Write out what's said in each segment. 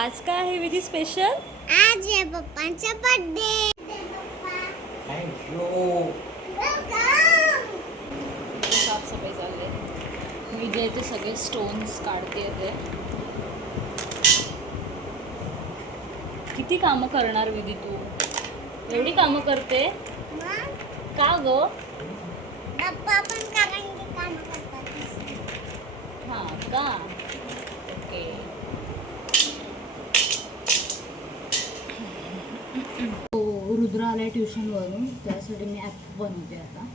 आज काय आहे विधी स्पेशल? आज आहे पप्पांचा बर्थडे. साफसफाई चालली आहे. मी जे ते सगळे स्टोन्स काढते ते. किती कामं करणार विधी तू? एवढी कामं करते का ग? पप्पा पण कामांची कामं करतात. हां का? ओके. रुद्र आलाय ट्युशनवरून, त्यासाठी मी ॲप बनवते आता.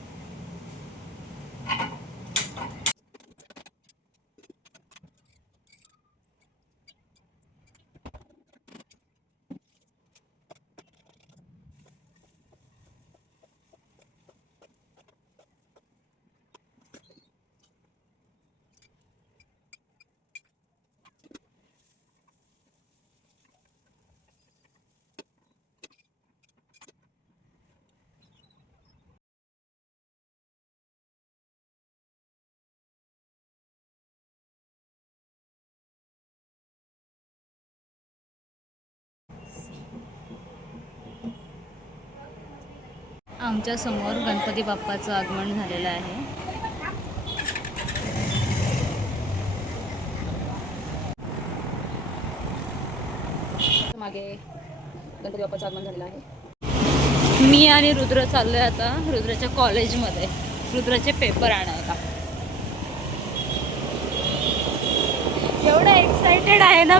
आमच्या समोर गणपती बाप्पाचं आगमन झालेलं आहे. मागे गणपती बाप्पाचं आगमन झालेलं आहे. मी आणि रुद्र चाललोय आता रुद्राच्या कॉलेजमध्ये रुद्राचे पेपर आणायला. एवढं एक्साइटेड आहे ना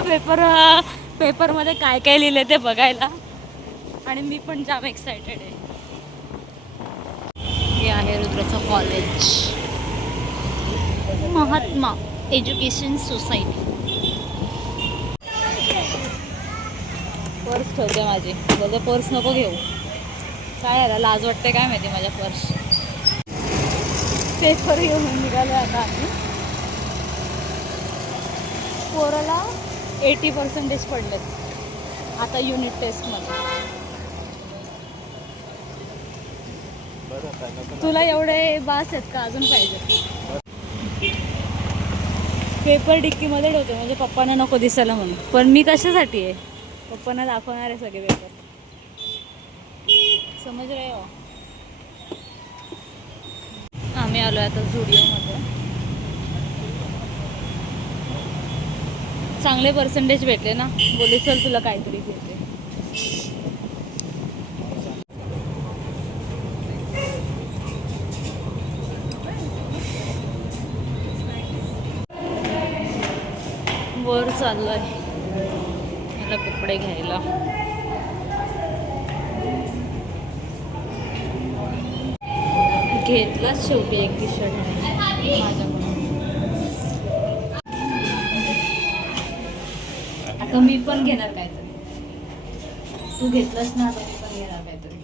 पेपरमध्ये काय काय लिहिले ते बघायला. आणि मी पण जाम एक्साइटेड आहे. हे आहे रुद्राचं college, Mahatma education society. Purse ठेवते माझी, बोलते पर्स नको घेऊ. काय याला लाज वाटते काय माहिती माझ्या पर्स. पेपर घेऊन निघाले आता आम्ही. पोराला 80% पडलेत आता युनिट टेस्टमध्ये. तुला एवढे बास आहेत का, अजून पाहिजे? पेपर डिक्कीमध्ये ठेवते म्हणजे पप्पांना नको दिसायला म्हणून. पण मी कशासाठी आहे? पप्पांना दाखवणार आहे सगळे पेपर. समज रहे हो. आम्ही आलो आता झुडिओमध्ये. चांगले पर्सेंटेज भेटले ना, बोलले चल तुला काहीतरी घेते. वर चाललोय मला कपडे घ्यायला. घेतलाच शेवटी एक टी शर्ट माझ्याकडून. आता मी पण घेणार काहीतरी. तू घेतलास ना, आता मी पण घेणार काहीतरी.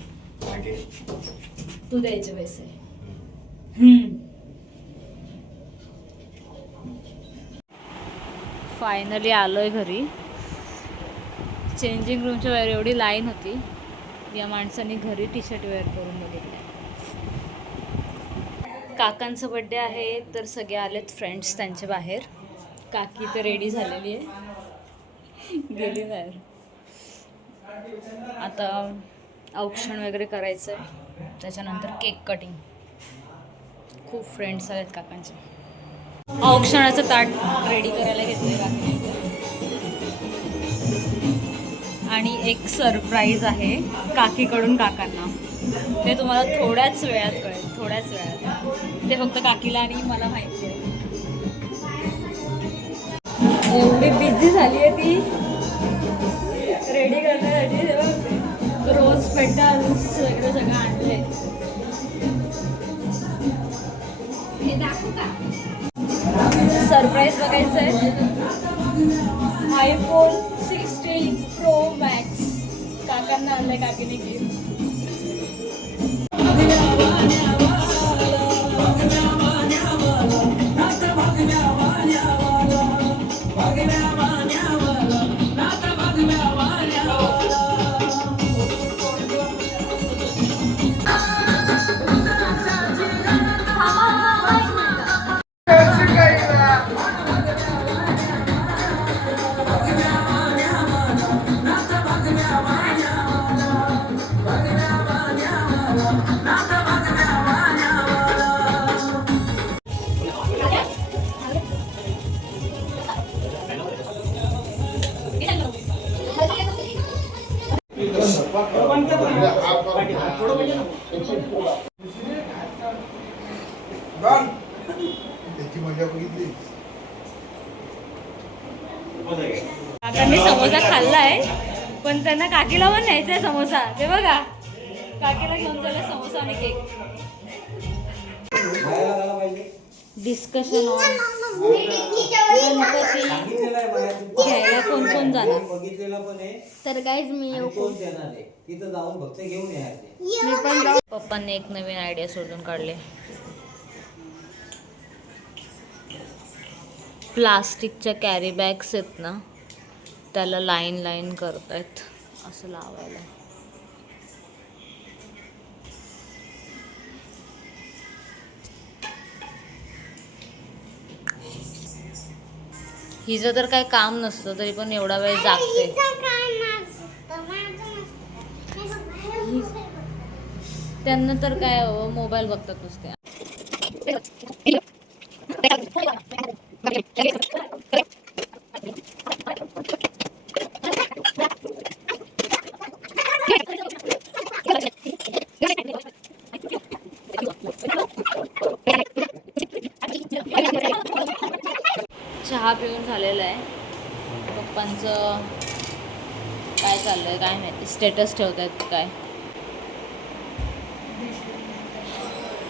तू द्यायचे पैसे. फायनली आलोय घरी. चेंजिंग रूमच्या बाहेर एवढी लाईन होती, या माणसाने घरी टी शर्ट वेअर करून बघितलं. काकांचा बड्डे आहे तर सगळे आलेत फ्रेंड्स त्यांच्या बाहेर. काकी तर रेडी झालेली आहे, गेली बाहेर. आता औक्षण वगैरे करायचं आहे, त्याच्यानंतर केक कटिंग. खूप फ्रेंड्स आलेत काकांचे. औक्षणाचं ताट रेडी करायला घेतलं काकीने. आणि एक सरप्राईज आहे काकीकडून काकांना. ते तुम्हाला थोड्याच वेळात कळेल, थोड्याच वेळात. ते फक्त काकीला आणि मला माहिती आहे. एवढी बिझी झाली आहे ती रेडी करण्यासाठी. रोज पेटल्स वगैरे सगळं आणले. हे दाखवू का? सरप्राईज बघायचं आहे. iPhone 16 Pro Max काकांना आणलंय काकीने गिफ्ट. काकांनी समोसा खाल्लाय पण त्यांना काकीला पण न्यायचा आहे समोसा. ते बघा काकीला घेऊन चालला समोसा आणि केक. डिस्कशन ऑन घ्यायला कोण कोण जाणार. तर गाईज मी येऊ पप्पांनी एक नवीन आयडिया शोधून काढले. प्लास्टिकच्या कॅरी बॅग्स आहेत ना त्याला लाईन लाईन करतायत असं लावायला. हिचं तर काय काम नसतं तरी पण एवढा वेळ जागते. त्यांना तर काय मोबाईल बघतात नुसते. चहा पिऊन झालेला आहे. पप्पांचं काय चाललंय काय माहिती, स्टेटस ठेवतायत काय.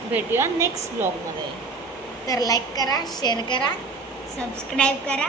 भेटूया नेक्स्ट ब्लॉगमध्ये. तर लाईक करा, शेअर करा, सबस्क्राईब करा.